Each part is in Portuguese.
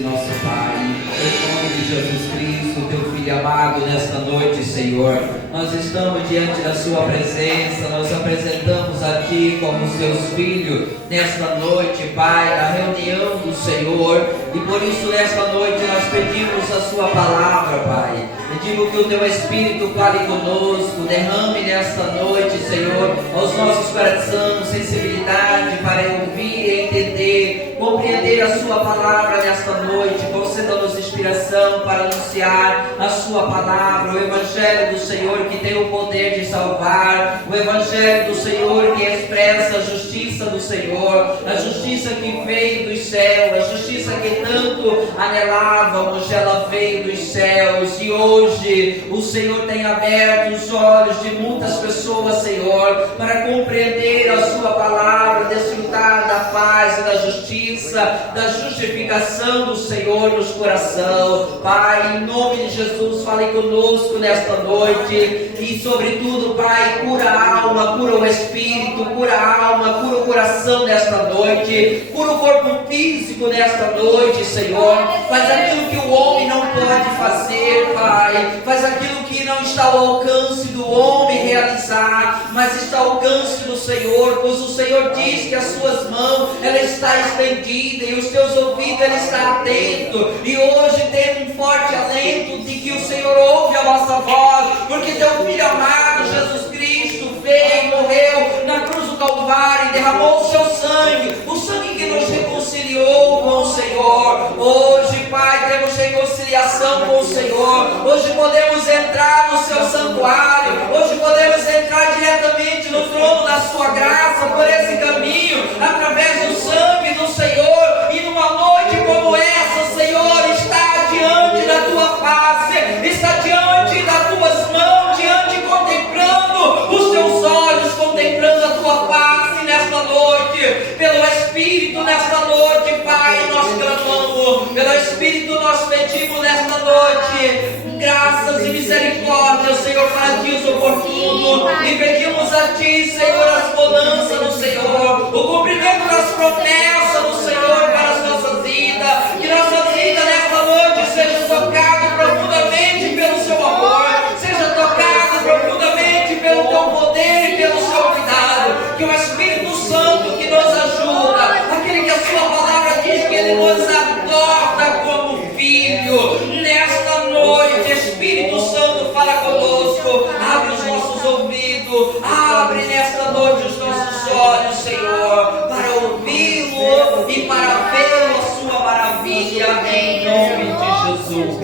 Nosso Pai, em nome de Jesus Cristo, teu Filho amado, nesta noite, Senhor, nós estamos diante da sua presença, nós apresentamos a Ti como seus filhos, nesta noite, Pai, na reunião do Senhor, e por isso nesta noite nós pedimos a sua palavra, Pai. Pedimos que o teu Espírito fale conosco, derrame nesta noite, Senhor, aos nossos corações sensibilidade para ouvir e entender, compreender a sua palavra nesta noite. Conceda-nos inspiração para anunciar a sua palavra, o Evangelho do Senhor que tem o poder de salvar, o Evangelho do Senhor que expressa a justiça do Senhor, a justiça que veio dos céus, a justiça que tanto anelávamos, ela veio dos céus, e hoje o Senhor tem aberto os olhos de muitas pessoas, Senhor, para compreender a sua palavra, desfrutar da paz e da justiça, da justificação do Senhor nos coração. Pai, em nome de Jesus, fale conosco nesta noite, e sobretudo, Pai, cura a alma, cura o espírito, cura a alma, cura o coração nesta noite, cura o corpo físico nesta noite, Senhor. Faz aquilo que o homem não pode fazer, Pai, faz aquilo que não está ao alcance do homem realizar, mas está ao alcance do Senhor, pois o Senhor diz que as suas mãos, ela está estendida, e os teus ouvidos, ele está atento, e hoje tem um forte alento de que o Senhor ouve a nossa voz, porque teu Filho amado, Jesus Cristo, veio, morreu na cruz do Calvário, e derramou o seu sangue, o sangue que nos reconciliou com o Senhor. Hoje, Pai, temos reconciliação com o Senhor, hoje podemos entrar no seu santuário, hoje podemos entrar diretamente no trono da sua graça, por esse caminho, através do sangue do Senhor, e numa noite como essa, Senhor, está diante da tua face, está diante das tuas mãos, diante, contemplando os teus olhos, contemplando a tua face nesta noite, pelo Espírito nesta noite, Pai, nós clamamos, pelo Espírito nós pedimos nesta noite, graças e misericórdia, Senhor, para dias oportunos, e pedimos a Ti, Senhor, as bonanças do Senhor, o cumprimento das promessas do Senhor para as nossas vidas, que nossa vida nesta noite seja tocada profundamente pelo Seu amor, seja tocada profundamente pelo Teu poder e pelo Seu cuidado, que o Espírito Santo que nos ajuda, aquele que a Sua palavra diz que Ele nos adota como filho, nesta noite, Espírito Santo, fala conosco, abre os nossos ouvidos, abre nesta noite os nossos olhos, Senhor, para ouvi-lo e para ver a sua maravilha, em nome de Jesus.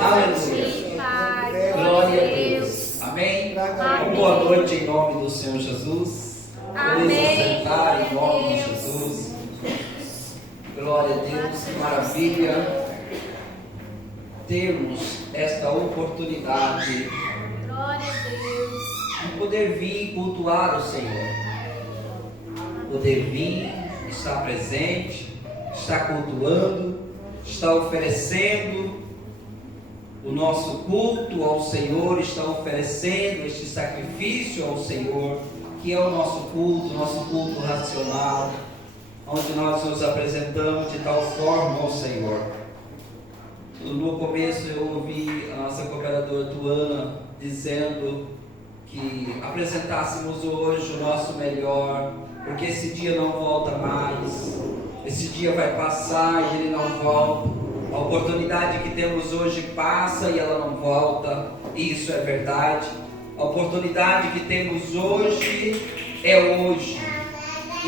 Aleluia. Glória a Deus. Amém. Boa noite em nome do Senhor Jesus. Podemos sentar em nome de Jesus. Glória a Deus. Que maravilha termos esta oportunidade de poder vir cultuar o Senhor, poder vir, estar presente, estar cultuando, estar oferecendo o nosso culto ao Senhor, estar oferecendo este sacrifício ao Senhor, que é o nosso culto racional, onde nós nos apresentamos de tal forma ao Senhor. No começo eu ouvi a nossa cooperadora Tuana dizendo que apresentássemos hoje o nosso melhor, porque esse dia não volta mais, esse dia vai passar e ele não volta, a oportunidade que temos hoje passa e ela não volta, isso é verdade, a oportunidade que temos hoje é hoje,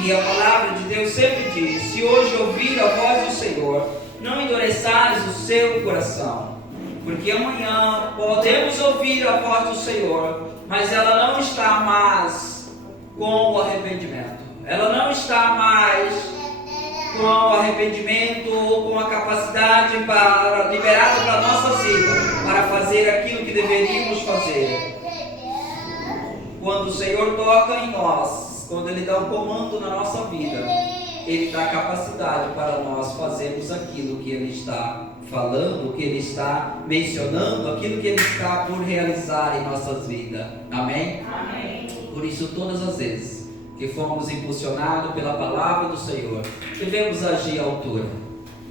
e a palavra de Deus sempre diz, se hoje ouvir a voz do Senhor, não endureçais o seu coração, porque amanhã podemos ouvir a voz do Senhor, mas ela não está mais com o arrependimento, ela não está mais com o arrependimento ou com a capacidade para, liberada para a nossa vida, para fazer aquilo que deveríamos fazer. Quando o Senhor toca em nós, quando Ele dá um comando na nossa vida, Ele dá capacidade para nós fazermos aquilo que Ele está falando, o que Ele está mencionando, aquilo que Ele está por realizar em nossas vidas. Amém? Amém. Por isso, todas as vezes que fomos impulsionados pela palavra do Senhor, devemos agir à altura.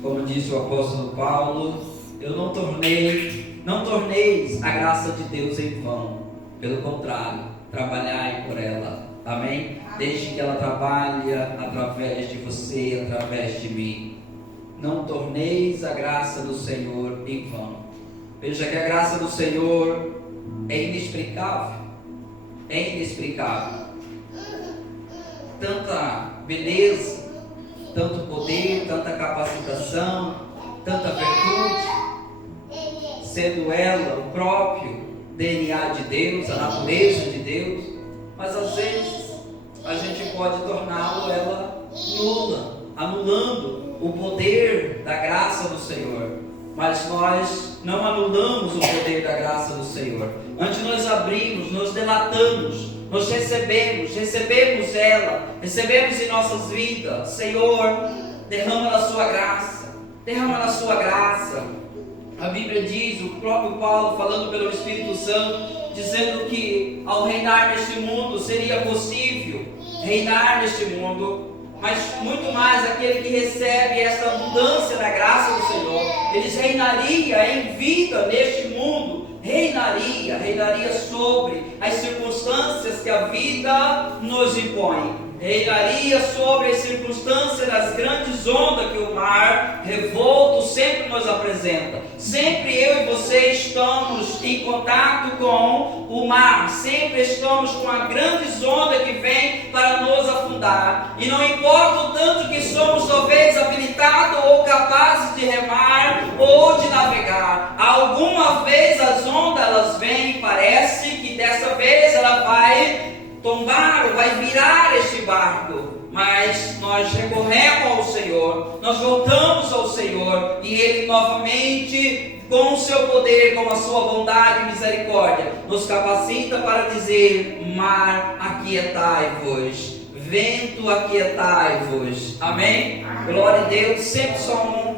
Como disse o apóstolo Paulo, eu não torneis a graça de Deus em vão. Pelo contrário, trabalhai por ela. Amém? Deixe que ela trabalhe através de você, através de mim. Não torneis a graça do Senhor em vão. Veja que a graça do Senhor é inexplicável. É inexplicável. Tanta beleza, tanto poder, tanta capacitação, tanta virtude, sendo ela o próprio DNA de Deus, a natureza de Deus, mas às vezes a gente pode torná-la ela nula, anulando o poder da graça do Senhor. Mas nós não anulamos o poder da graça do Senhor. Antes nós abrimos, nos delatamos, nós recebemos ela, recebemos em nossas vidas. Senhor, derrama na sua graça, derrama na sua graça. A Bíblia diz, o próprio Paulo falando pelo Espírito Santo, dizendo que ao reinar neste mundo seria possível reinar neste mundo, mas muito mais aquele que recebe esta abundância da graça do Senhor, eles reinaria em vida neste mundo, reinaria sobre as circunstâncias que a vida nos impõe, reinaria sobre as circunstâncias das grandes ondas que o mar revolto sempre nos apresenta. Sempre eu e você estamos em contato com o mar, sempre estamos com a grande onda que vem para nos afundar, e não importa o tanto que somos talvez habilitados ou capazes de remar ou de navegar, alguma vez as ondas elas vêm, parece que dessa vez ela vai tombar ou vai virar este barco, mas nós recorremos ao Senhor, nós voltamos ao Senhor, e Ele novamente, com o seu poder, com a sua bondade e misericórdia, nos capacita para dizer: mar, aquietai-vos, vento, aquietai-vos. Amém? Glória a Deus. Sempre somos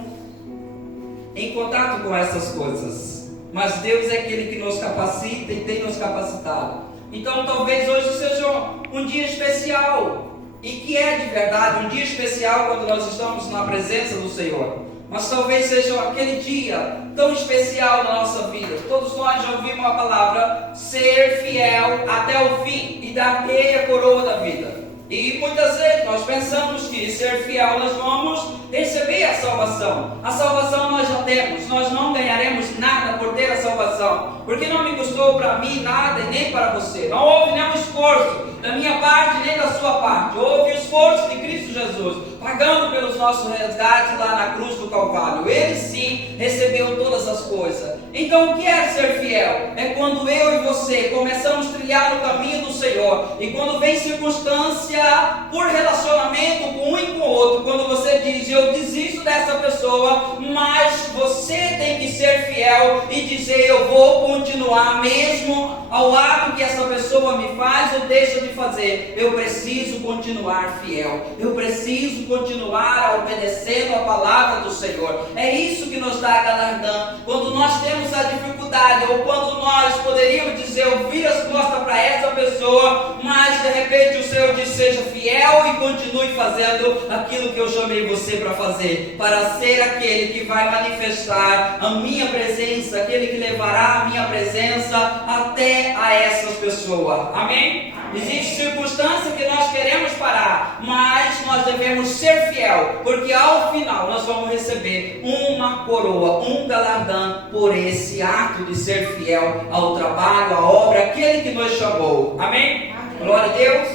em contato com essas coisas, mas Deus é aquele que nos capacita e tem nos capacitado. Então talvez hoje seja um dia especial, e que é de verdade um dia especial quando nós estamos na presença do Senhor, mas talvez seja aquele dia tão especial na nossa vida. Todos nós já ouvimos a palavra ser fiel até o fim e dar-lhe a coroa da vida. E muitas vezes nós pensamos que ser fiel nós vamos receber a salvação. A salvação nós já temos, nós não ganharemos nada por ter a salvação, porque não me custou para mim nada e nem para você. Não houve nenhum esforço da minha parte nem da sua parte. Houve o esforço de Cristo Jesus, pagando pelos nossos resgates lá na cruz do Calvário. Ele sim recebeu todas as coisas. Então o que é ser fiel? É quando eu e você começamos a trilhar o caminho do Senhor, e quando vem circunstância por relacionamento com um e com o outro, quando você diz: eu desisto dessa pessoa, mas você tem que ser fiel e dizer: eu vou continuar mesmo ao lado que essa pessoa me faz ou deixa de fazer. Eu preciso continuar fiel, eu preciso continuar obedecendo a palavra do Senhor. É isso que nos dá galardão. Quando nós temos a dificuldade, ou quando nós poderíamos dizer: eu viro as costas para essa pessoa, mas de repente o Senhor diz: seja fiel e continue fazendo aquilo que eu chamei você para fazer, para ser aquele que vai manifestar a minha presença, aquele que levará a minha presença até a essas pessoas. Amém? Existe circunstância que nós queremos parar, mas nós devemos ser fiel, porque ao final nós vamos receber uma coroa, um galardão por esse ato de ser fiel ao trabalho, à obra, aquele que nos chamou. Amém? Glória a Deus.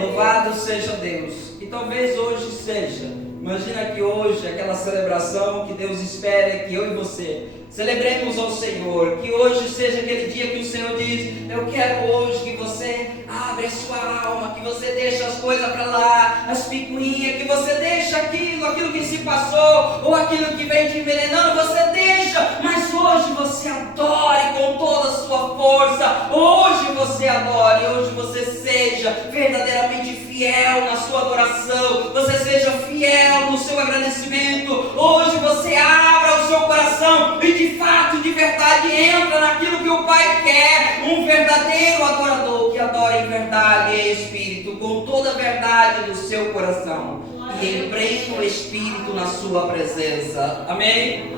Louvado seja Deus. E talvez hoje seja, imagina que hoje, aquela celebração que Deus espera que eu e você celebremos ao Senhor, que hoje seja aquele dia que o Senhor diz: eu quero hoje que você abre a sua alma, que você deixe as coisas para lá, as picuinhas, que você deixe aquilo que se passou, ou aquilo que vem te envenenando, você deixa, mas hoje você adore com toda a sua força, hoje você adore, hoje você seja verdadeiramente fiel na sua adoração, você seja fiel no seu agradecimento, hoje você abra o seu coração e de fato, de verdade, entra naquilo que o Pai quer, um verdadeiro adorador que adora em verdade e em espírito, com toda a verdade do seu coração. e empreenda o Espírito na sua presença. Amém?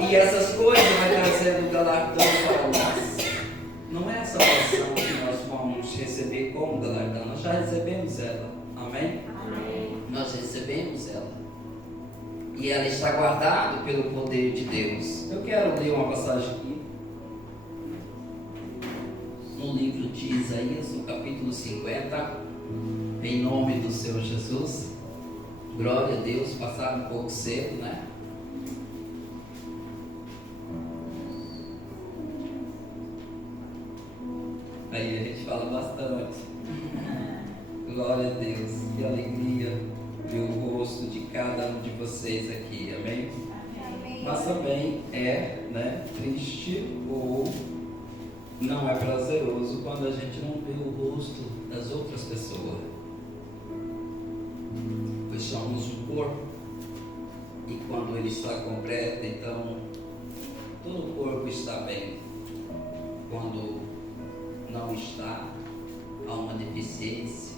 E essas coisas vai trazendo galardão para nós. Não é a salvação que nós vamos receber como galardão, nós já recebemos ela. Amém? Nós recebemos ela. E ela está guardada pelo poder de Deus. Eu quero ler uma passagem aqui. No livro de Isaías, no capítulo 50. Em nome do Senhor Jesus. Glória a Deus. Passaram um pouco cedo, né? Aí a gente fala bastante. Glória a Deus. Que alegria ver o rosto de cada um de vocês aqui. Amém? Amém. Mas também é, né, triste ou não é prazeroso quando a gente não vê o rosto das outras pessoas. Pois somos um corpo. E quando ele está completo, então todo o corpo está bem. Quando não está, há uma deficiência.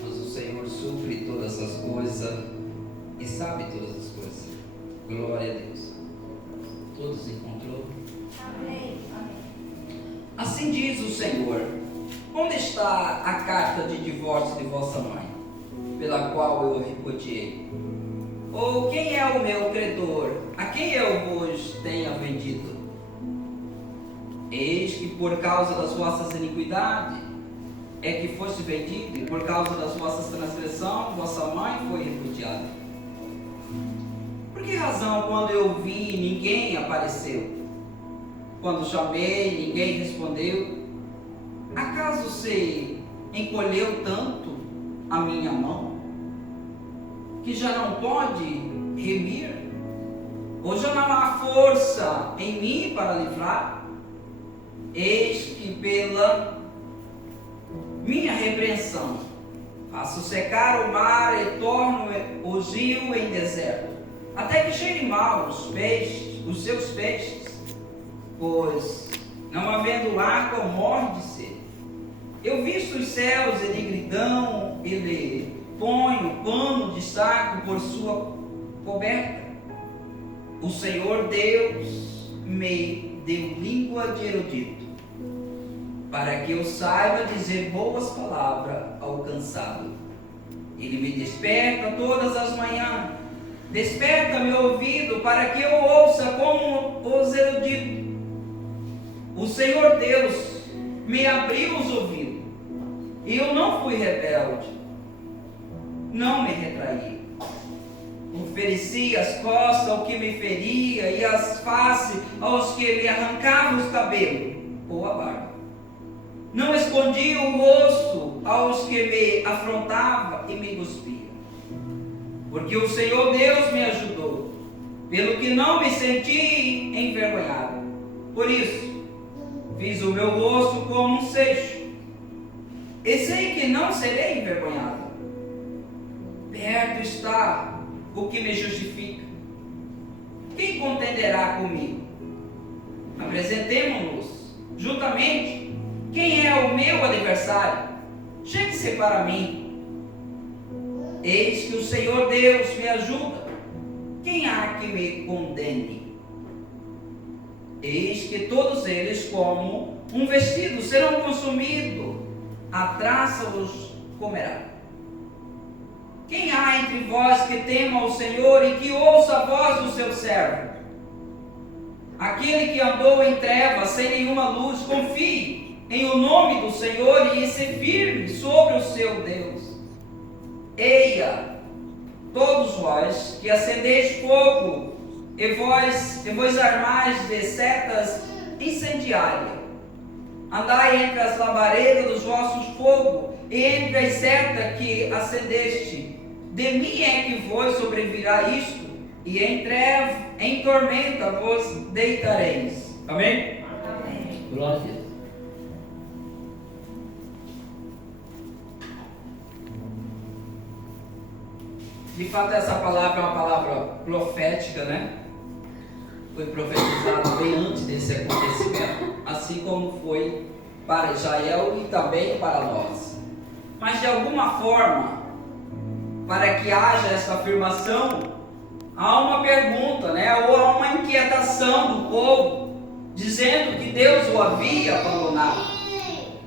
Mas o Senhor supre todas as coisas e sabe todas as coisas. Glória a Deus. Todos encontrou? Amém. Assim diz o Senhor: onde está a carta de divórcio de vossa mãe, pela qual eu repudiei? Ou quem é o meu credor, a quem eu vos tenha vendido? Eis que por causa das vossas iniquidades é que foste vendido, e por causa das vossas transgressões vossa mãe foi repudiada. Por que razão, quando eu vi, ninguém apareceu? Quando chamei, ninguém respondeu? Acaso se encolheu tanto a minha mão, que já não pode remir? Ou já não há força em mim para livrar? Eis que pela minha repreensão faço secar o mar e torno o rio em deserto, até que cheire mal os seus peixes, pois não havendo água morre de sede. Eu visto os céus em negridão e lhe ponho pano de saco por sua coberta. O Senhor Deus me deu língua de erudito, para que eu saiba dizer boas palavras ao cansado. Ele me desperta todas as manhãs, desperta meu ouvido, para que eu ouça como os eruditos. O Senhor Deus me abriu os ouvidos, e eu não fui rebelde, não me retraí. Ofereci as costas ao que me feria, e as faces aos que me arrancavam os cabelos ou a barba. Não escondi o rosto aos que me afrontavam e me cuspiam, porque o Senhor Deus me ajudou, pelo que não me senti envergonhado. Por isso, fiz o meu rosto como um seixo, e sei que não serei envergonhado. Perto está o que me justifica. Quem contenderá comigo? Apresentemo-nos juntamente. Quem é o meu adversário? Chegue-se para mim. Eis que o Senhor Deus me ajuda. Quem há que me condene? Eis que todos eles, como um vestido, serão consumidos, a traça os comerá. Quem há entre vós que tema ao Senhor e que ouça a voz do seu servo? Aquele que andou em trevas, sem nenhuma luz, confie em o nome do Senhor e se firme sobre o seu Deus. Eia, todos vós que acendeis fogo, e vos armais de setas incendiárias, andai entre as labaredas dos vossos fogos, e entre as setas que acendeste, de mim é que vos sobrevirá isto, e em tormenta vos deitareis. Amém? Amém. Glória a Deus. De fato, essa palavra é uma palavra profética, né? Foi profetizada bem antes desse acontecimento, assim como foi para Israel e também para nós. Mas de alguma forma, para que haja essa afirmação, há uma pergunta, né? Ou há uma inquietação do povo, dizendo que Deus o havia abandonado,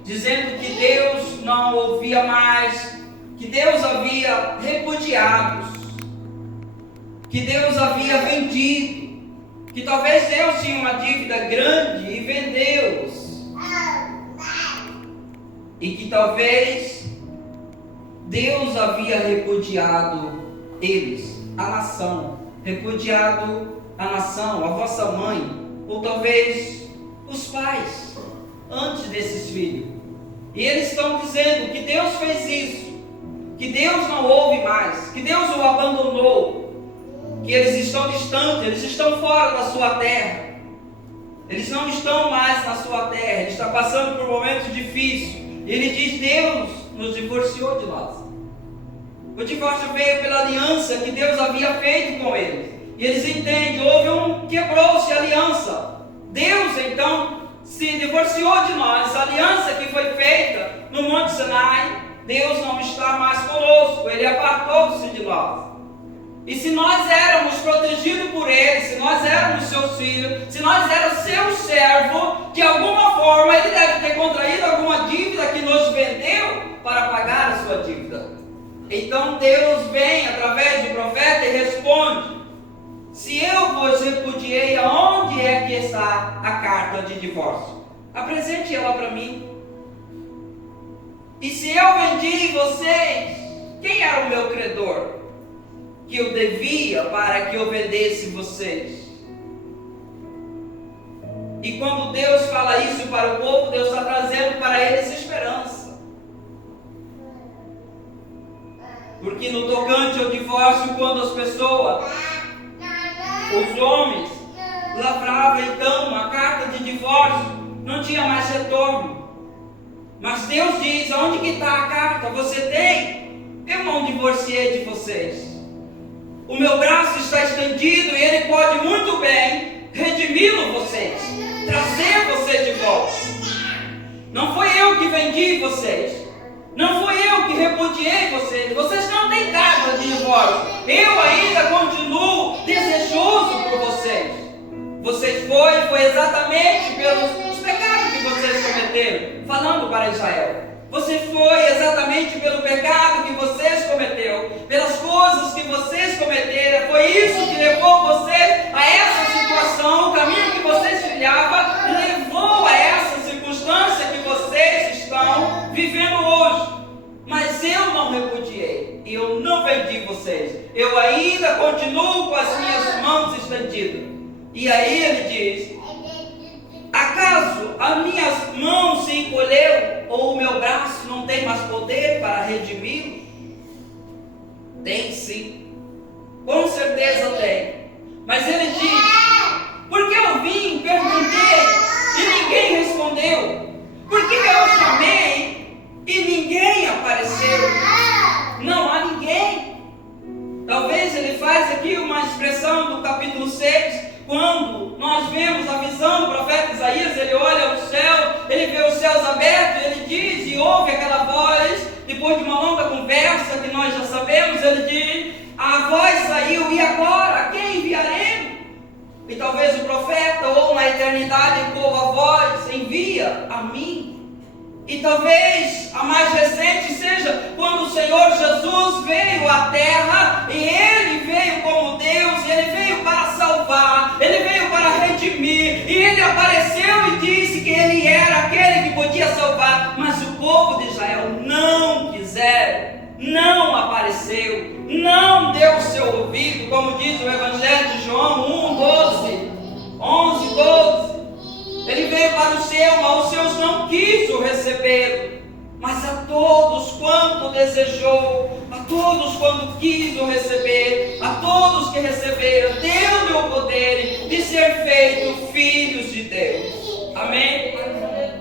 dizendo que Deus não ouvia mais, que Deus havia repudiado, que Deus havia vendido, que talvez Deus tinha uma dívida grande e vendeu-os, e que talvez Deus havia repudiado eles, a nação, repudiado a nação, a vossa mãe, ou talvez os pais, antes desses filhos. E eles estão dizendo que Deus fez isso, que Deus não ouve mais, que Deus o abandonou, que eles estão distantes, eles estão fora da sua terra, eles não estão mais na sua terra, ele está passando por um momento difícil. Ele diz: Deus nos divorciou de nós. O divórcio veio pela aliança que Deus havia feito com eles. E eles entendem, quebrou-se a aliança. Deus então se divorciou de nós. A aliança que foi feita no Monte Sinai, Deus não está mais conosco, Ele apartou-se de nós. E se nós éramos protegidos por Ele, se nós éramos seus filhos, se nós éramos seu servo, de alguma forma Ele deve ter contraído alguma dívida que nos vendeu para pagar a sua dívida. Então Deus vem através do profeta e responde: se eu vos repudiei, aonde é que está a carta de divórcio? Apresente ela para mim. E se eu vendi vocês, quem era o meu credor que eu devia para que eu vendesse vocês? E quando Deus fala isso para o povo, Deus está trazendo para eles esperança. Porque no tocante ao divórcio, quando as pessoas, os homens, lavravam então uma carta de divórcio, não tinha mais retorno. Mas Deus diz: aonde que está a carta? Você tem? Eu não divorciei de vocês. O meu braço está estendido e Ele pode muito bem redimi-lo vocês, trazer vocês de volta. Não foi eu que vendi vocês, não fui eu que repudiei vocês. Vocês não têm carta de divórcio. Eu ainda continuo desejoso por vocês. Vocês foi exatamente pelos pecados que vocês cometeram, falando para Israel. Você foi exatamente pelo pecado que vocês cometeram, pelas coisas que vocês cometeram. Foi isso que levou vocês a essa situação. O caminho que vocês trilhavam levou a essa circunstância que vocês estão vivendo hoje. Mas eu não repudiei, eu não vendi vocês. Eu ainda continuo com as minhas mãos estendidas. E aí ele diz: acaso as minhas mãos se encolheram, ou o meu braço não tem mais poder para redimi-lo? Tem sim, com certeza tem. Mas ele diz: porque eu vim, perguntei e ninguém respondeu. Porque eu chamei e ninguém apareceu. Não há ninguém. Talvez ele faz aqui uma expressão do capítulo 6, quando nós vemos a visão do profeta Isaías. Ele olha o céu, ele vê os céus abertos, ele diz e ouve aquela voz. Depois de uma longa conversa que nós já sabemos, ele diz: a voz saiu, e agora? A quem enviaremos? E talvez o profeta, ou na eternidade, ecoa a voz: envia a mim. E talvez a mais recente seja quando o Senhor Jesus veio à terra, e Ele veio como Deus, e Ele veio para salvar, Ele veio para redimir, e Ele apareceu e disse que Ele era aquele que podia salvar. Mas o povo de Israel não quiseram, não apareceu, não deu o seu ouvido, como diz o Evangelho de João 11, 12. Ele veio para o seu, mas os seus não quis o receber. Mas a todos quanto desejou, a todos quanto quis o receber, a todos que receberam, deu-lhe o poder de ser feito filhos de Deus. Amém?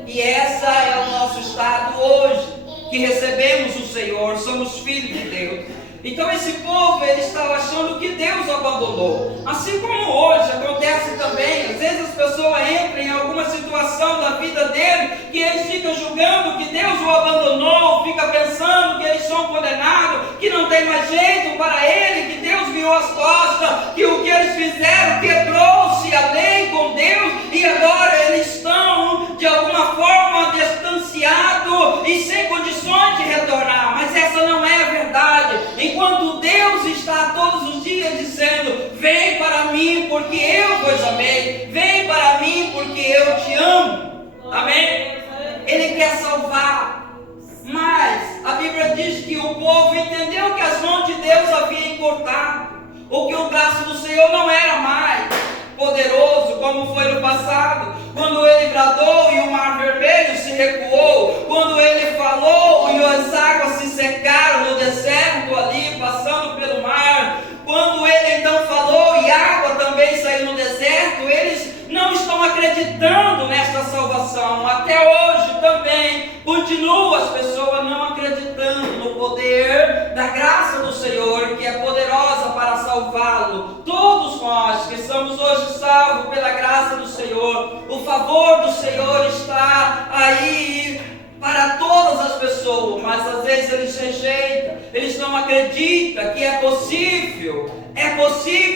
E esse é o nosso estado hoje, que recebemos o Senhor, somos filhos de Deus. Então esse povo, ele estava achando que Deus o abandonou. Assim como hoje acontece também, às vezes as pessoas entram entra em alguma situação da vida dele, que eles ficam julgando que Deus o abandonou, fica pensando que eles são condenados, que não tem mais jeito para ele, que Deus virou as costas, que o que eles fizeram quebrou-se a lei com Deus, e agora eles estão de alguma forma distanciados e sem condições de retornar. Mas essa não é a verdade. Enquanto Deus está todos os dias dizendo: vem para mim porque eu vos amei, vem para mim porque eu te amo. Amém? Ele quer salvar. Mas a Bíblia diz que o povo entendeu que as mãos de Deus haviam encurtado, ou que o braço do Senhor não era mais poderoso como foi no passado, quando ele bradou e o mar vermelho se recuou, quando ele falou e as águas se secaram no deserto ali, passando pelo mar, quando ele então falou e água também saiu no deserto. Eles não estão acreditando nesta salvação. Até hoje também continuam as pessoas não acreditando no poder da graça do Senhor, que é poderosa para salvá-lo. Todos nós que somos hoje salvos pela graça do Senhor, o favor do Senhor está aí para todas as pessoas, mas às vezes eles rejeitam, eles não acreditam que é possível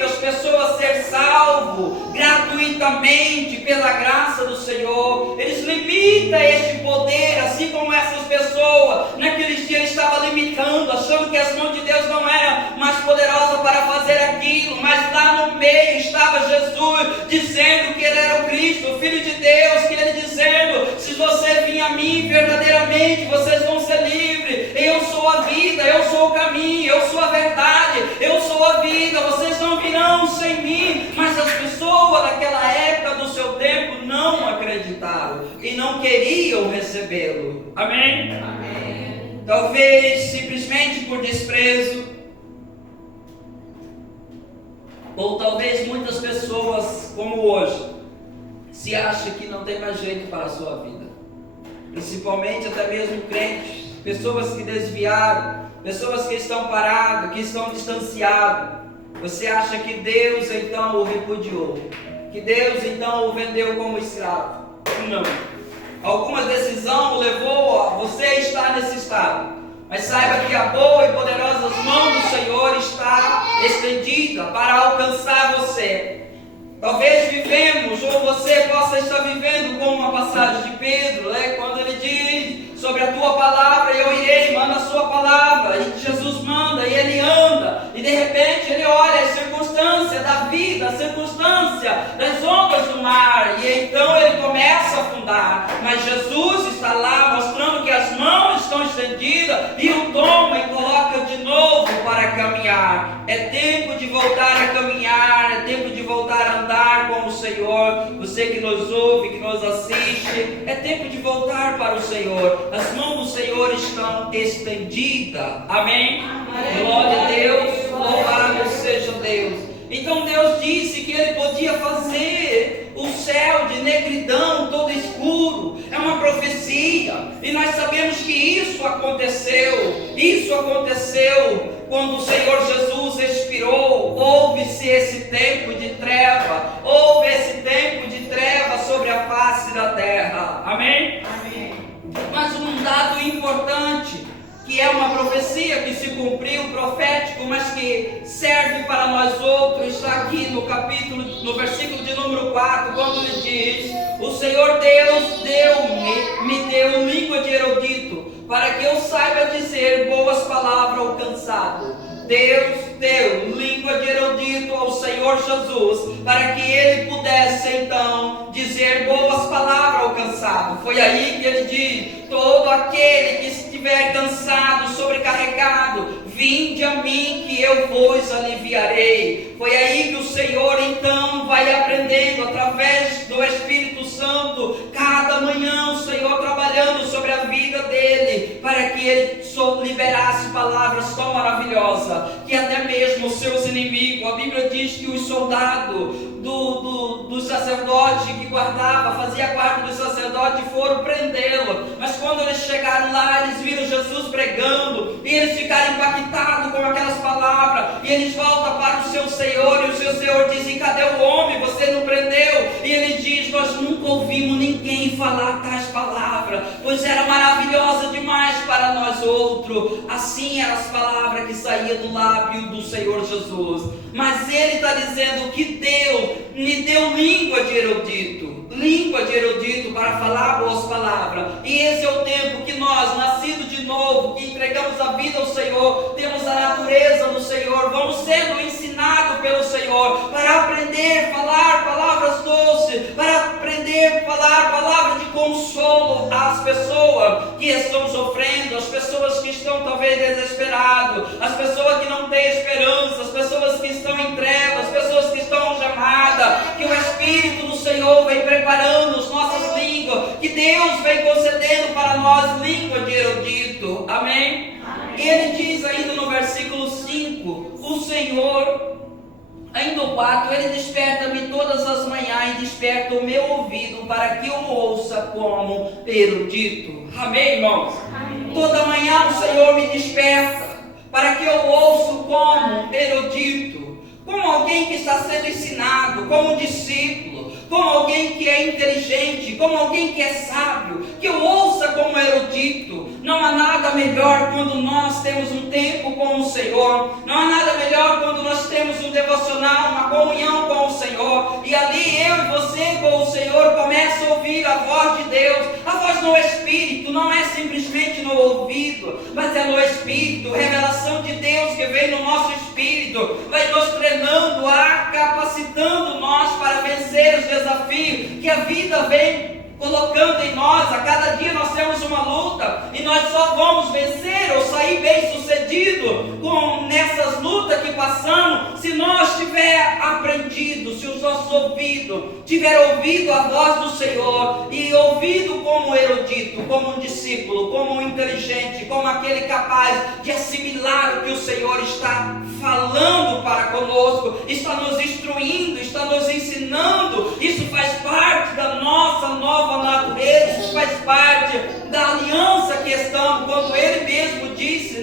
as pessoas ser salvos gratuitamente pela graça do Senhor. Eles limitam este poder, assim como essas pessoas naqueles dias estavam limitando, achando que as mãos de Deus não eram mais poderosas para fazer aquilo, mas lá no meio estava Jesus dizendo que ele era o Cristo, o Filho de Deus, que ele dizendo: se você vir a mim verdadeiramente, vocês vão ser livres. Eu sou a vida, eu sou o caminho, eu sou a verdade, eu sou a vida. Vocês não virão sem mim. Mas as pessoas daquela época do seu tempo não acreditaram e não queriam recebê-lo. Amém? Amém. Talvez simplesmente por desprezo, ou talvez muitas pessoas como hoje se acham que não tem mais jeito para a sua vida, principalmente até mesmo crentes, pessoas que desviaram, pessoas que estão paradas, que estão distanciadas. Você acha que Deus então o repudiou, que Deus então o vendeu como escravo? Não. Alguma decisão o levou a você estar nesse estado, mas saiba que a boa e poderosa mão do Senhor está estendida para alcançar você. Talvez vivemos, ou você possa estar vivendo como uma passagem de Pedro, quando ele diz: sobre a tua palavra eu irei, manda a sua palavra, e Jesus manda, e ele anda, e de repente ele olha as circunstâncias da vida, a circunstância das ondas do mar, e então ele começa a afundar, mas Jesus está lá mostrando que as mãos estão estendidas, e o toma e coloca de novo para caminhar. É tempo de voltar a caminhar, é tempo de voltar a andar com o Senhor. Você que nos ouve, que nos assiste, é tempo de voltar para o Senhor. As mãos do Senhor estão estendidas. Amém? Amém. Glória a Deus, louvado seja Deus. Então Deus disse que Ele podia fazer o céu de negridão todo escuro. É uma profecia, e nós sabemos que isso aconteceu. Isso aconteceu quando o Senhor Jesus expirou. Houve-se esse tempo de treva, houve esse tempo de treva sobre a face da terra. Amém? Amém. Mas um dado importante, que é uma profecia que se cumpriu, profético, mas que serve para nós outros, está aqui no versículo de número 4, quando ele diz: o Senhor Deus me deu língua de erudito, para que eu saiba dizer boas palavras ao cansado. Deus deu língua de erudito ao Senhor Jesus, para que ele pudesse então dizer boas palavras ao cansado. Foi aí que ele diz: todo aquele que estiver cansado, sobrecarregado, vinde a mim que eu vos aliviarei. Foi aí que o Senhor então vai aprendendo através do Espírito Santo, cada manhã o Senhor trabalhando sobre a vida dele, para que ele liberasse palavras tão maravilhosas, que até mesmo os seus inimigos, a Bíblia diz que os soldados do sacerdote que fazia parte do sacerdote, foram prendê-lo, mas quando eles chegaram lá, eles viram Jesus pregando, e eles ficaram impactados com aquelas palavras, e eles voltam para o seu Senhor, e o seu Senhor diz: e cadê o homem? Você não prendeu? E ele diz: nós nunca ouvimos ninguém falar tais palavras, pois era maravilhosa demais para nós outros. Assim eram as palavras que saíam do lábio do Senhor Jesus. Mas Ele está dizendo que Deus me deu língua de erudito para falar boas palavras. E esse é o tempo que nós, nascidos de novo, que entregamos a vida ao Senhor, temos a natureza do Senhor, vamos sendo ensinados pelo Senhor para aprender a falar palavras doces, para aprender a falar palavras de consolo às pessoas que estão sofrendo, às pessoas que estão talvez desesperadas, às pessoas que não têm esperança, às pessoas que estão em trevas, as pessoas que estão algemadas, que o Espírito do Senhor vem preparando as nossas línguas, que Deus vem concedendo para nós língua de erudito. Amém? Ele diz ainda no versículo 5, o Senhor, ainda o 4, Ele desperta-me todas as manhãs e desperta o meu ouvido para que eu ouça como erudito. Amém, irmãos? Amém. Toda manhã o Senhor me desperta para que eu ouça como erudito, como alguém que está sendo ensinado, como discípulo, como alguém que é inteligente, como alguém que é sábio, que eu ouça como erudito. Não há nada melhor quando nós temos um tempo com o Senhor, não há nada melhor quando nós temos um devocional, uma comunhão com o Senhor, e ali eu e você com o Senhor começa a ouvir a voz de Deus, a voz no Espírito, não é simplesmente no ouvido, mas é no Espírito, revelação de Deus que vem no nosso Espírito, vai nos treinando, capacitando nós para vencer os desafios que a vida vem colocando em nós. A cada dia nós temos uma luta, e nós só vamos vencer ou sair bem sucedido nessas lutas que passamos se nós tiver aprendido, se os nossos ouvidos tiver ouvido a voz do Senhor e ouvido como erudito, como um discípulo, como um inteligente, como aquele capaz de assimilar o que o Senhor está falando para conosco, está nos instruindo, está nos ensinando. Isso faz parte da nossa nova natureza, isso faz parte da aliança que estamos, quando Ele mesmo disse,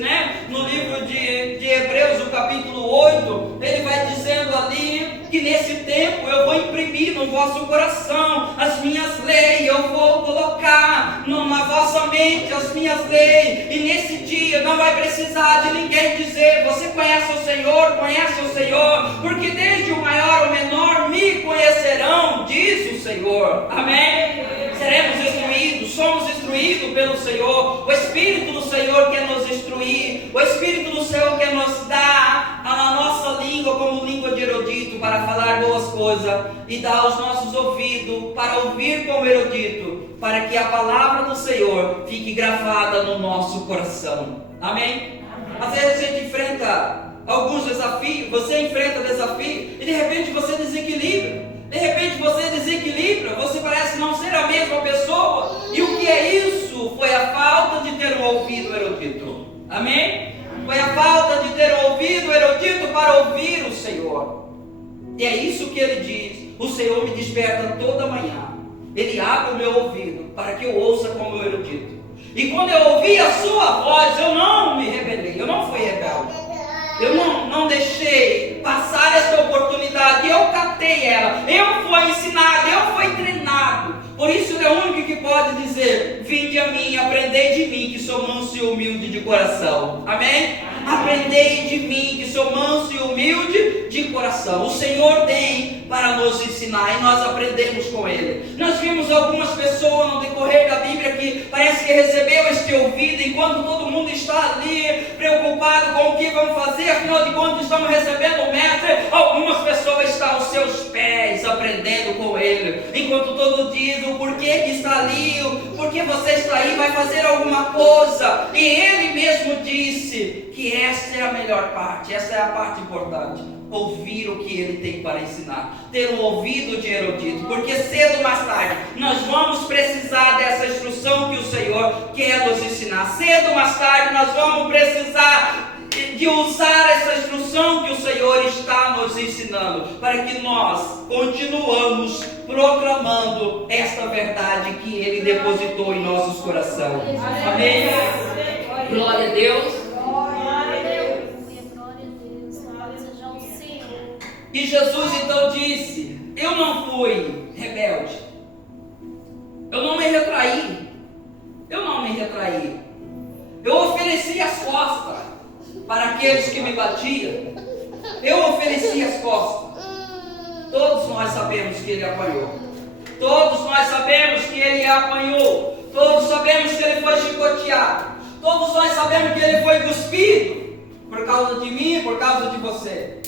no livro de Hebreus, no capítulo 8, Ele vai dizendo ali que nesse tempo eu vou imprimir no vosso coração as minhas leis, eu vou colocar na vossa mente as minhas leis, e nesse dia não vai precisar de ninguém dizer: você conhece o Senhor, porque desde o maior ao menor me conhecerão, diz o Senhor. Amém? Seremos instruídos, somos instruídos pelo Senhor. O Espírito do Senhor quer nos instruir, o Espírito do Senhor quer nos dar a nossa língua como língua de erudito para falar boas coisas, e dar aos nossos ouvidos para ouvir como erudito, para que a palavra do Senhor fique gravada no nosso coração. Amém? Às vezes a gente enfrenta alguns desafios, você enfrenta desafios e de repente você desequilibra. De repente você desequilibra, você parece não ser a mesma pessoa. E o que é isso? Foi a falta de ter um ouvido erudito. Amém? Foi a falta de ter um ouvido erudito para ouvir o Senhor. E é isso que Ele diz: o Senhor me desperta toda manhã, Ele abre o meu ouvido para que eu ouça como erudito. E quando eu ouvi a sua voz, eu não me rebelei, eu não fui rebelde. Eu não deixei passar essa oportunidade, eu captei ela, eu fui ensinado, eu fui treinado. Por isso Ele é o único que pode dizer: vinde a mim, aprendei de mim, que sou manso e humilde de coração. Amém? Aprendei de mim, que sou manso e humilde de coração. O Senhor tem para nos ensinar, e nós aprendemos com Ele. Nós vimos algumas pessoas no decorrer da Bíblia que parece que recebeu este ouvido, enquanto todo mundo está ali preocupado com o que vamos fazer, afinal de contas estamos recebendo o Mestre. Algumas pessoas estão aos seus pés aprendendo com Ele, enquanto todos dizem o porquê que está ali, o porquê você está aí, vai fazer alguma coisa. E Ele mesmo disse que essa é a melhor parte, essa é a parte importante: ouvir o que Ele tem para ensinar, ter um ouvido de erudito, porque cedo ou mais tarde nós vamos precisar dessa instrução que o Senhor quer nos ensinar. Cedo ou mais tarde nós vamos precisar de usar essa instrução que o Senhor está nos ensinando, para que nós continuamos proclamando esta verdade que Ele depositou em nossos corações. Amém? Glória a Deus. E Jesus então disse: eu não fui rebelde, Eu não me retraí. Eu ofereci as costas para aqueles que me batiam. Eu ofereci as costas. Todos nós sabemos que ele apanhou. Todos nós sabemos que ele apanhou. Todos sabemos que ele foi chicoteado. Todos nós sabemos que ele foi cuspido por causa de mim e por causa de você.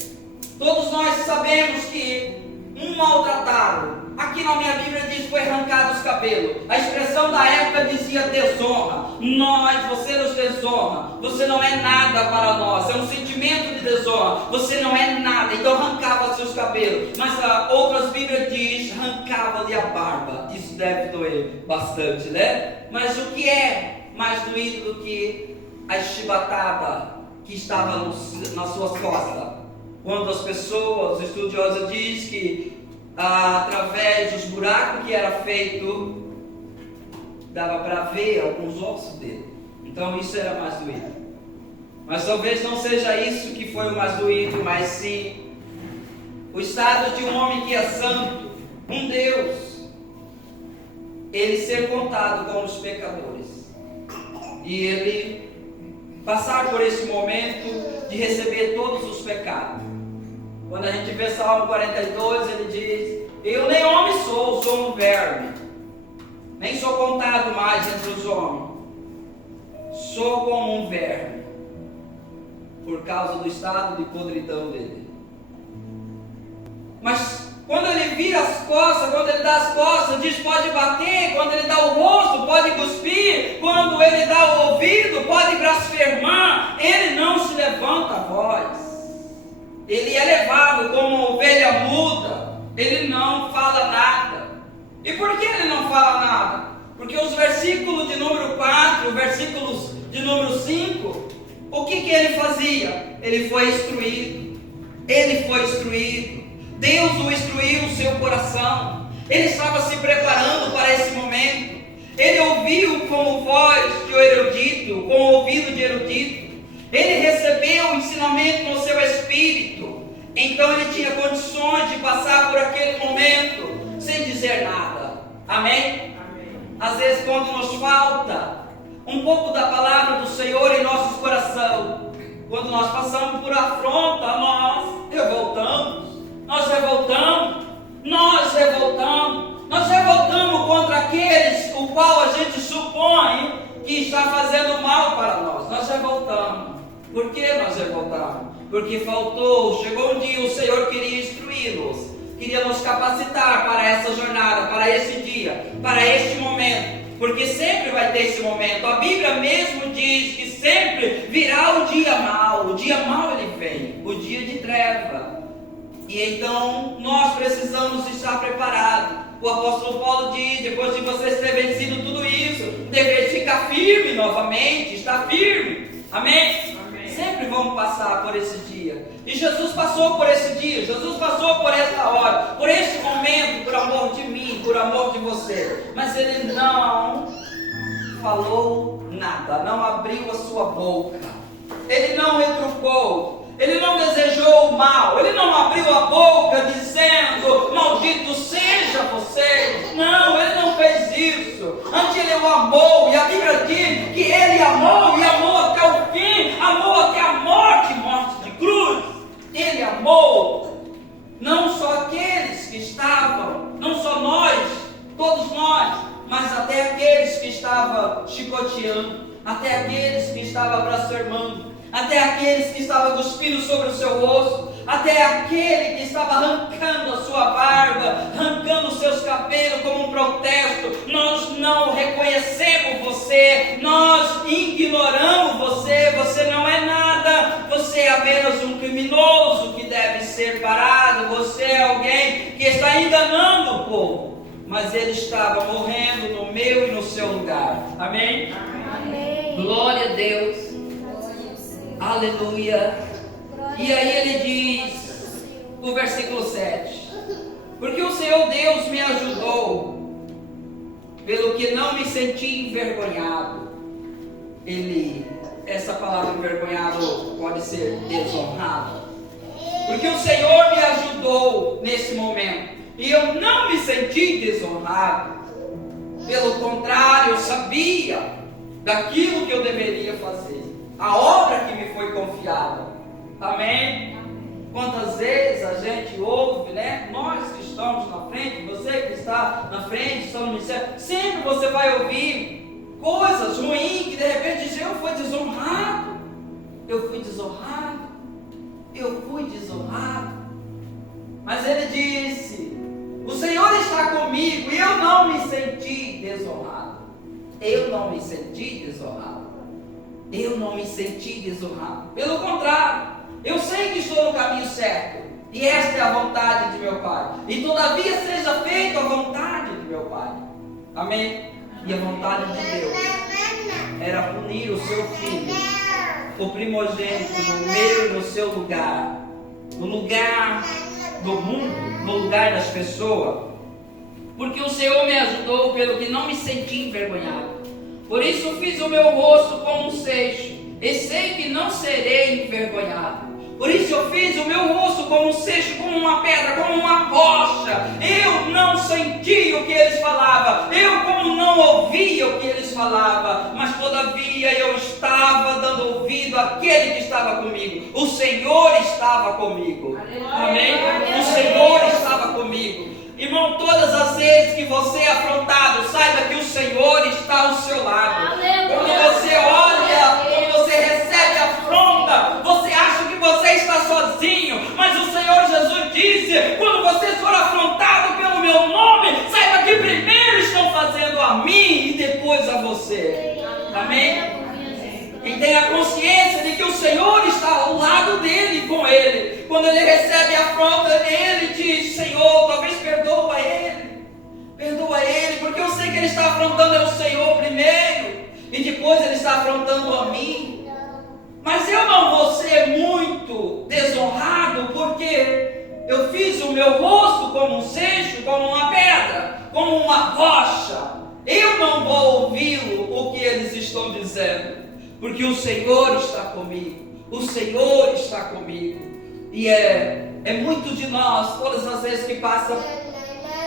Todos nós sabemos que um maltratado, aqui na minha Bíblia diz que foi arrancado os cabelos. A expressão da época dizia desonra. Você nos desonra. Você não é nada para nós. É um sentimento de desonra. Você não é nada. Então arrancava seus cabelos. Mas outras Bíblias diz arrancava-lhe a barba. Isso deve doer bastante, né? Mas o que é mais doído do que a chibatada que estava nas suas costas? Quando as pessoas, os estudiosos dizem que através dos buracos que era feito, dava para ver alguns ossos dele. Então isso era mais doído. Mas talvez não seja isso que foi o mais doído, mas sim o estado de um homem que é santo, um Deus, ele ser contado com os pecadores. E ele passar por esse momento de receber todos os pecados. Quando a gente vê Salmo 42, ele diz: eu nem homem sou um verme, nem sou contado mais entre os homens, sou como um verme, por causa do estado de podridão dele. Mas quando ele vira as costas, quando ele dá as costas, diz pode bater. Quando ele dá o rosto, pode cuspir. Quando ele dá o ouvido, pode blasfemar. Ele não se levanta a voz. Ele é levado como ovelha muda. Ele não fala nada. E por que ele não fala nada? Porque os versículos de número 4, versículos de número 5, o que ele fazia? Ele foi instruído. Ele foi instruído. Deus o instruiu o seu coração. Ele estava se preparando para esse momento. Ele ouviu como voz de erudito, com o ouvido de erudito. Ele recebeu o ensinamento no seu espírito. Então ele tinha condições de passar por aquele momento sem dizer nada. Amém? Amém. Às vezes quando nos falta um pouco da palavra do Senhor em nossos corações, quando nós passamos por afronta, nós revoltamos contra aqueles o qual a gente supõe que está fazendo mal para nós. Nós revoltamos. Por que nós revoltamos? Porque chegou um dia, o Senhor queria instruí-los, queria nos capacitar para essa jornada, para esse dia, para este momento. Porque sempre vai ter esse momento. A Bíblia mesmo diz que sempre virá o dia mau. O dia mau ele vem, o dia de treva. E então nós precisamos estar preparados. O apóstolo Paulo diz, depois de vocês terem vencido tudo isso, deveis ficar firme novamente, estar firme. Amém? Amém? Sempre vamos passar por esse dia. E Jesus passou por esse dia, Jesus passou por essa hora, por esse momento, por amor de mim, por amor de você. Mas ele não falou nada, não abriu a sua boca. Ele não retrucou. Ele não desejou o mal. Ele não abriu a boca dizendo maldito seja você. Não, ele não fez isso. Antes ele o amou. E a Bíblia diz que ele amou e amou até o fim. Amou até a morte, morte de cruz. Ele amou não só aqueles que estavam, não só nós, todos nós, mas até aqueles que estavam chicoteando, até aqueles que estavam blasfemando, até aqueles que estavam cuspindo sobre o seu rosto, até aquele que estava arrancando a sua barba, arrancando os seus cabelos como um protesto. Nós não reconhecemos você, nós ignoramos você, você não é nada, você é apenas um criminoso que deve ser parado, você é alguém que está enganando o povo, mas ele estava morrendo no meu e no seu lugar. Amém? Amém. Glória a Deus. Aleluia. E aí ele diz, no versículo 7: porque o Senhor Deus me ajudou, pelo que não me senti envergonhado. Essa palavra envergonhado pode ser desonrado. Porque o Senhor me ajudou nesse momento, e eu não me senti desonrado. Pelo contrário, eu sabia daquilo que eu deveria fazer, a obra que me foi confiada. Amém? Quantas vezes a gente ouve, né? Nós que estamos na frente, você que está na frente, está no ministério, sempre você vai ouvir coisas ruins que de repente diz: eu fui desonrado, eu fui desonrado, eu fui desonrado. Mas ele disse: o Senhor está comigo e eu não me senti desonrado. Eu não me senti desonrado. Eu não me senti desonrado. Pelo contrário, eu sei que estou no caminho certo. E esta é a vontade de meu Pai. E todavia seja feita a vontade de meu Pai. Amém? E a vontade de Deus era punir o seu filho, o primogênito, no meu e no seu lugar. No lugar do mundo, no lugar das pessoas. Porque o Senhor me ajudou, pelo que não me senti envergonhado. Por isso fiz o meu rosto como um seixo, e sei que não serei envergonhado. Por isso eu fiz o meu rosto como um seixo, como uma pedra, como uma rocha. Eu não senti o que eles falavam, eu como não ouvia o que eles falavam, mas todavia eu estava dando ouvido àquele que estava comigo. O Senhor estava comigo. Amém? O Senhor estava comigo. Irmão, todas as vezes que você é afrontado, saiba que o Senhor está ao seu lado. Quando você olha, quando você recebe afronta, você acha que você está sozinho, mas o Senhor Jesus disse: quando vocês forem afrontados pelo meu nome, saiba que primeiro estão fazendo a mim e depois a você. Amém? Quem tem a consciência de que o Senhor está ao lado dele, com ele, quando ele recebe a afronta, ele diz: Senhor, talvez perdoa ele, porque eu sei que ele está afrontando o Senhor primeiro, e depois ele está afrontando a mim. Mas eu não vou ser muito desonrado, porque eu fiz o meu rosto como um seixo, como uma pedra, como uma rocha. Eu não vou ouvi-lo, o que eles estão dizendo, porque o Senhor está comigo. O Senhor está comigo. E é muito de nós, todas as vezes que passa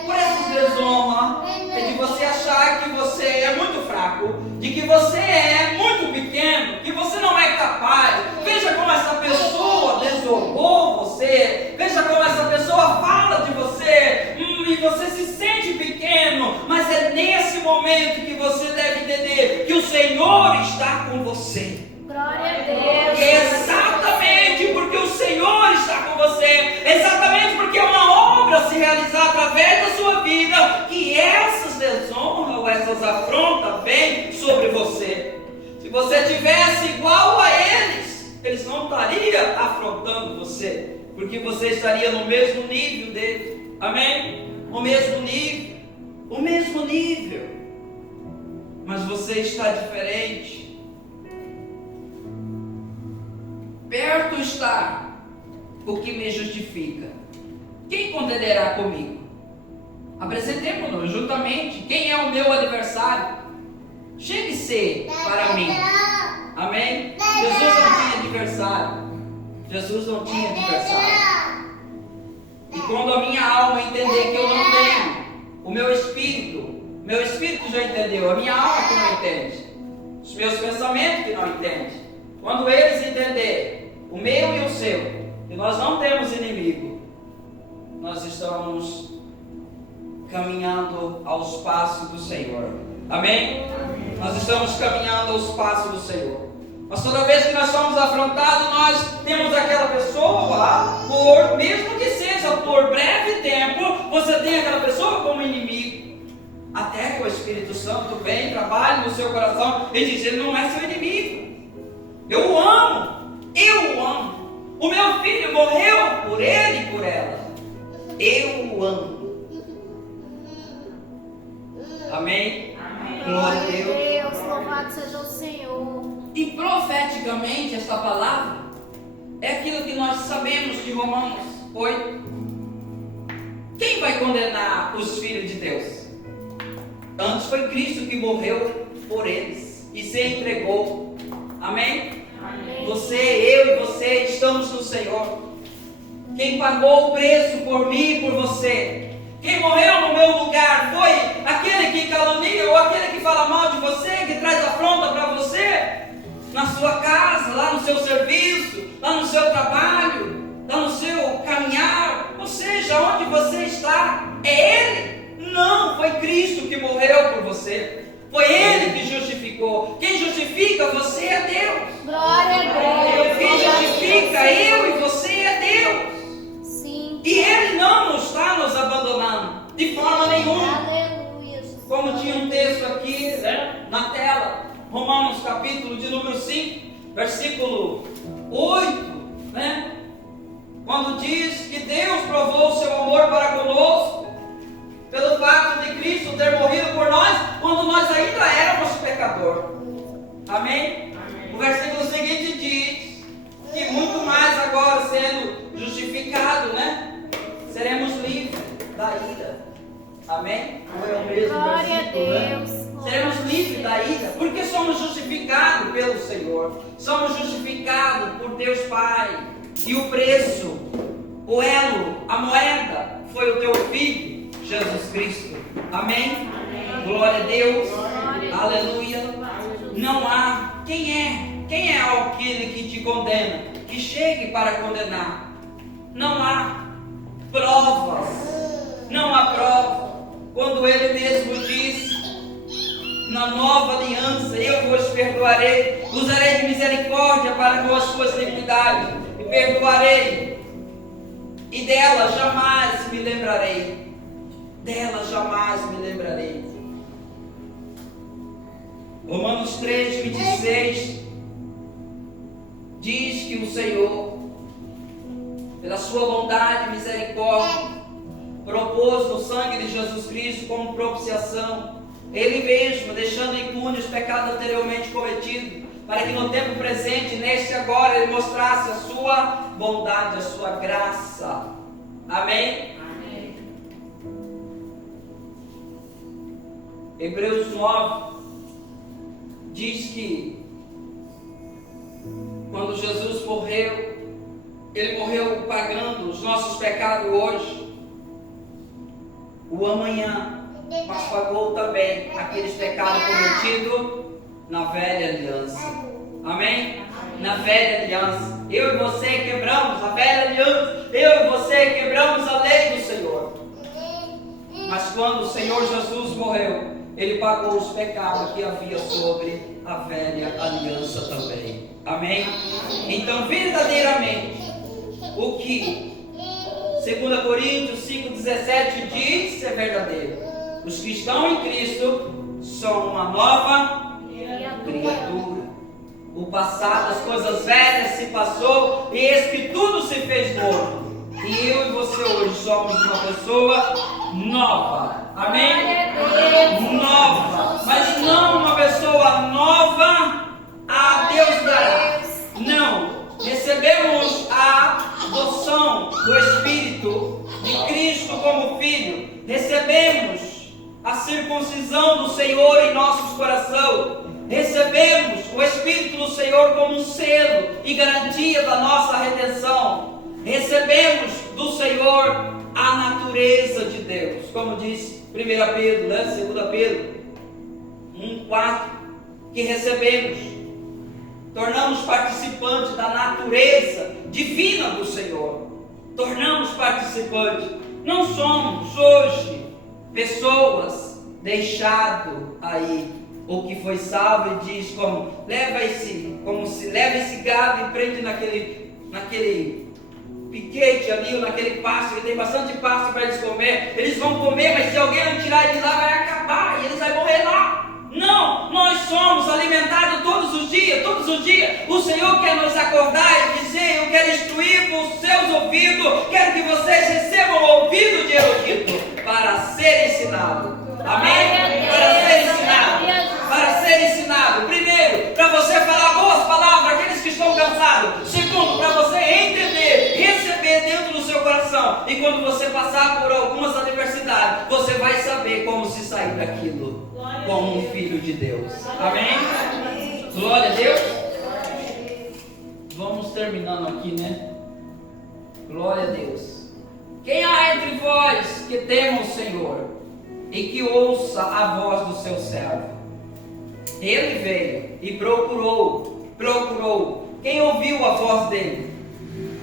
por essas desonras, é de você achar que você é muito fraco, de que você é muito pequeno, que você não é capaz. Veja como essa pessoa desonrou você, veja como essa pessoa fala de você, e você se sente pequeno. Mas é nesse momento que você deve entender que o Senhor está com você. Glória a Deus. Exatamente porque o Senhor está com você, exatamente porque é uma obra a se realizar através da sua vida, que essas desonras ou essas afrontas vêm sobre você. Se você tivesse igual a eles não estariam afrontando você, porque você estaria no mesmo nível deles. Amém? O mesmo nível. Mas você está diferente. Perto está o que me justifica. Quem contenderá comigo? Apresentemo-nos juntamente. Quem é o meu adversário? Chegue-se para mim. Amém? Jesus não tinha adversário. E quando a minha alma entender que eu não tenho, o meu espírito já entendeu, a minha alma que não entende, os meus pensamentos que não entendem. Quando eles entenderem, o meu e o seu, que nós não temos inimigo, nós estamos caminhando aos passos do Senhor. Amém? Nós estamos caminhando aos passos do Senhor. Mas toda vez que nós somos afrontados, nós temos aquela pessoa, mesmo que seja por breve tempo, você tem aquela pessoa como inimigo. Até que o Espírito Santo vem, trabalha no seu coração e diz: ele não é seu inimigo. Eu o amo. O meu filho morreu por ele e por ela. Eu o amo. Amém? Glória a Deus. Louvado seja o Senhor. E profeticamente esta palavra é aquilo que nós sabemos de Romanos 8. Quem vai condenar os filhos de Deus? Antes foi Cristo que morreu por eles e se entregou. Amém? Amém. Você, eu e você estamos no Senhor. Quem pagou o preço por mim e por você, quem morreu no meu lugar, foi aquele que calunia o ou aquele que fala mal de você, que traz afronta para você, na sua casa, lá no seu serviço, lá no seu trabalho, lá no seu caminhar, ou seja, onde você está, é Ele? Não, foi Cristo que morreu por você. Foi Ele que justificou. Quem justifica você é Deus. Glória a Deus. Quem justifica eu e você é Deus. Sim. E Ele não está nos abandonando de forma nenhuma. Aleluia, Jesus. Como tinha um texto aqui, né, na tela, Romanos capítulo de número 5, versículo 8, né? Quando diz que Deus provou o seu amor para conosco, pelo fato de Cristo ter morrido por nós, quando nós ainda éramos pecadores. Amém? O versículo seguinte diz que muito mais agora sendo justificado, né? Seremos livres da ira. Amém? Não é o mesmo Glória a versículo, né? Deus. Seremos livres da ira, porque somos justificados pelo Senhor. Somos justificados por Deus Pai. E o preço, o elo, a moeda, foi o teu Filho, Jesus Cristo. Amém? Glória a Deus. Aleluia. Não há. Quem é aquele que te condena? Que chegue para condenar. Não há provas. Não há prova. Quando Ele mesmo diz, na nova aliança, eu vos perdoarei, usarei de misericórdia para com as suas iniquidades, e perdoarei, e dela jamais me lembrarei. Dela jamais me lembrarei. Romanos 3, 26 diz que o Senhor, pela sua bondade e misericórdia, propôs no sangue de Jesus Cristo como propiciação, Ele mesmo, deixando impune os pecados anteriormente cometidos, para que no tempo presente, neste agora, Ele mostrasse a sua bondade, a sua graça. Amém? Amém. Hebreus 9 diz que quando Jesus morreu, Ele morreu pagando os nossos pecados hoje, o amanhã, mas pagou também aqueles pecados cometidos na velha aliança. Amém? Na velha aliança. Eu e você quebramos a velha aliança. Eu e você quebramos a lei do Senhor. Mas quando o Senhor Jesus morreu, Ele pagou os pecados que havia sobre a velha aliança também. Amém? Então, verdadeiramente, o que 2 Coríntios 5,17 diz é verdadeiro. Os que estão em Cristo são uma nova criatura. O passado, as coisas velhas se passou, e eis que tudo se fez novo. E eu e você hoje somos uma pessoa nova. Amém? Nova. Mas não uma pessoa nova a Deus dará. Não. Recebemos a adoção do Espírito de Cristo como Filho. Recebemos a circuncisão do Senhor em nossos corações. Recebemos o Espírito do Senhor como um selo e garantia da nossa redenção. Recebemos do Senhor a natureza de Deus, como diz 1 Pedro, né? 2 Pedro 1,4, que recebemos, tornamos participantes da natureza divina do Senhor. Tornamos participantes. Não somos hoje pessoas deixadas aí, ou que foi salvo e diz como se leva esse gado e prende naquele piquete ali, ou naquele pasto, que tem bastante pasto para eles comer. Eles vão comer, mas se alguém tirar eles lá, vai acabar e eles vão morrer lá. Não, nós somos alimentados todos os dias. O Senhor quer nos acordar e dizer: eu quero instruir com os seus ouvidos, quero que vocês recebam o ouvido de erudito para ser ensinado. Amém? Para ser ensinado. Primeiro, para você falar boas palavras àqueles que estão cansados. Segundo, para você entender, receber dentro do seu coração. E quando você passar por algumas adversidades, você vai saber como se sair daquilo como um filho de Deus. Amém? Glória a Deus. Vamos terminando aqui, né? Glória a Deus. Quem há entre vós que tema o Senhor? e que ouça a voz do seu servo. Ele veio e procurou. Quem ouviu a voz dele?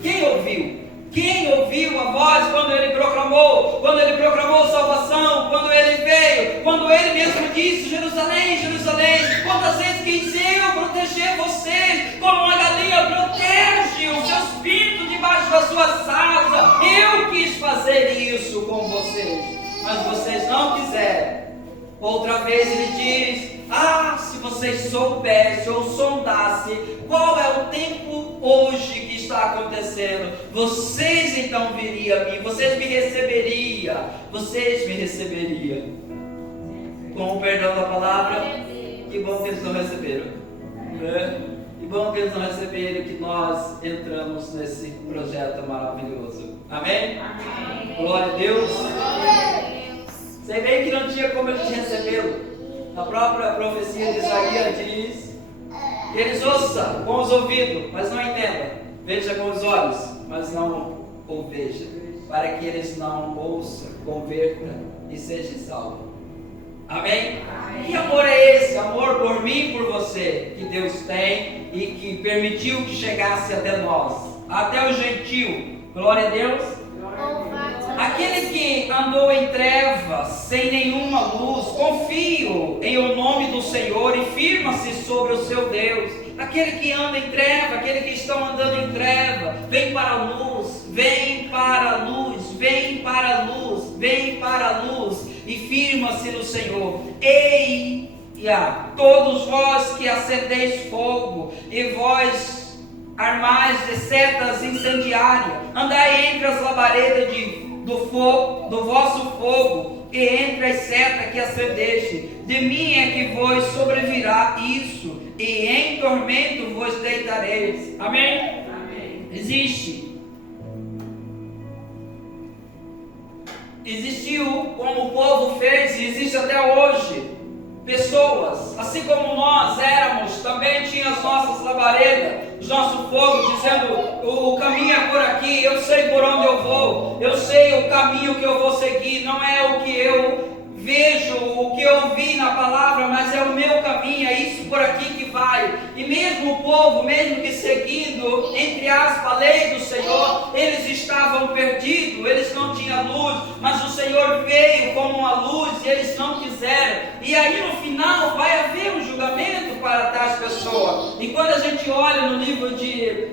Quem ouviu? Quem ouviu a voz quando ele proclamou salvação, quando ele veio, quando ele mesmo disse: Jerusalém, Jerusalém, quantas vezes quis eu proteger vocês, como uma galinha protege os seus pintos debaixo das suas asas. Eu quis fazer isso com vocês, mas vocês não quiseram. Outra vez ele diz: se vocês soubessem ou sondassem qual é o tempo hoje que está acontecendo, vocês então viriam a mim, vocês me receberiam. Com o perdão da palavra, que bom que eles não receberam. Que bom que eles não receberam, que nós entramos nesse projeto maravilhoso. Amém? Amém. Glória a Deus. Sei bem que não tinha como eles recebê-lo. A própria profecia de Isaías diz que eles ouçam com os ouvidos, mas não entendam. Veja com os olhos, mas não o vejam. Para que eles não ouçam, convertam e sejam salvos. Amém? Amém? Que amor é esse? Amor por mim e por você, que Deus tem e que permitiu que chegasse até nós, até o gentio. Glória a Deus. Aquele que andou em trevas, sem nenhuma luz, confio em o nome do Senhor e firma-se sobre o seu Deus. Aquele que anda em treva, aquele que está andando em treva, vem para a luz, vem para a luz, vem para a luz, vem para a luz e firma-se no Senhor. Ei, todos vós que acendeis fogo e vós armais de setas incendiárias, andai entre as labaredas do vosso fogo e entre as setas que acendeste. De mim é que vos sobrevirá isso, e em tormento vos deitareis. Amém? Amém. Existiu, como o povo fez, e existe até hoje, pessoas, assim como nós éramos, também tinha as nossas labaredas, o nosso fogo, dizendo: o caminho é por aqui, eu sei por onde eu vou, eu sei o caminho que eu vou seguir, não é o que eu vejo, o que eu vi na palavra, mas é o meu caminho, é isso por aqui que vai. E mesmo o povo, mesmo que seguindo, entre aspas, a lei do Senhor, eles estavam perdidos, eles não tinham luz, mas o Senhor veio como uma luz e eles não quiseram. E aí no final vai haver um julgamento para tais pessoas. E quando a gente olha no livro de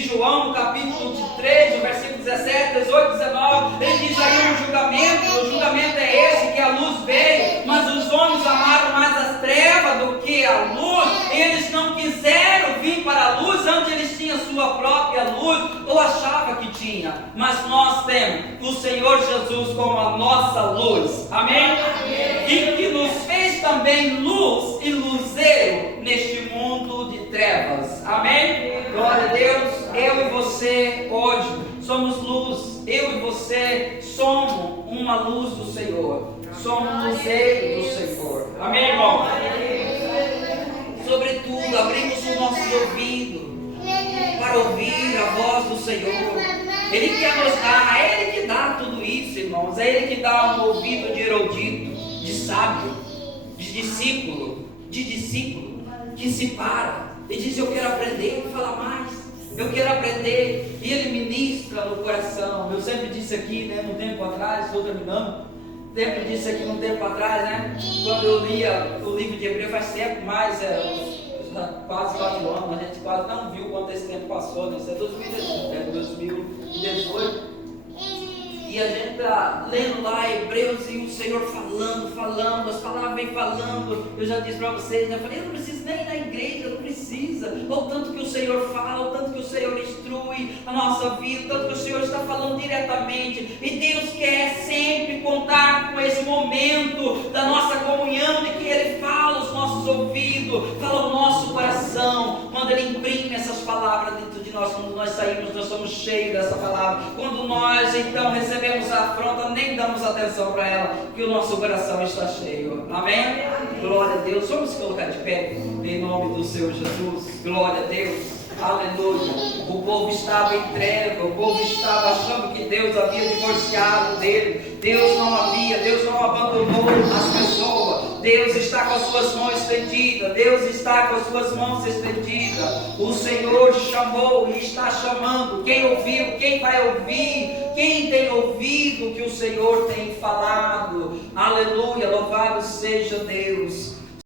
João, no capítulo 3, no versículo 17, 18, 19, ele diz aí um julgamento. O julgamento é esse, que a luz veio, mas os homens amaram mais as trevas do que a luz, e eles não quiseram vir para a luz, onde eles tinham sua própria luz, ou achavam que tinha. Mas nós temos o Senhor Jesus como a nossa luz. Amém? Amém. E que nos fez também luz e luzeiro neste mundo de trevas. Amém? Glória a Deus. Eu e você hoje somos luz. Eu e você somos uma luz do Senhor. Somos luzeiro do Senhor. Amém, irmão? Sobretudo, abrimos os nossos ouvidos para ouvir a voz do Senhor. Ele quer nos dar, é Ele que dá tudo isso, irmãos. É Ele que dá um ouvido de erudito, de sábio, de discípulo, que se para e diz: eu quero aprender, fala mais, eu quero aprender. E Ele ministra no coração. Eu sempre disse aqui, né, no tempo atrás, estou terminando, sempre disse aqui no tempo atrás, né, quando eu lia o livro de Hebreu, faz tempo, mais quase 4 anos, a gente quase não viu quanto esse tempo passou, né? Isso é 2018. E a gente está lendo lá Hebreus e o Senhor falando, as palavras vêm falando. Eu já disse para vocês, né? Eu falei: eu não preciso nem ir na igreja, não precisa. O tanto que o Senhor fala, o tanto que o Senhor instrui a nossa vida, o tanto que o Senhor está falando diretamente. E Deus quer sempre contar com esse momento da nossa comunhão, de que Ele fala aos nossos ouvidos, fala ao nosso coração. Quando Ele imprime essas palavras dentro de nós, quando nós saímos, nós somos cheios dessa palavra. Quando nós então recebemos a afronta, nem damos atenção para ela, que o nosso coração está cheio. Amém? Glória a Deus. Vamos se colocar de pé em nome do Senhor Jesus. Glória a Deus. Aleluia. O povo estava em treva, o povo estava achando que Deus havia divorciado dele. Deus não abandonou as pessoas. Deus está com as suas mãos estendidas. Deus está com as suas mãos estendidas. O Senhor chamou e está chamando. Quem ouviu, quem vai ouvir, quem tem ouvido o que o Senhor tem falado. Aleluia, louvado seja Deus.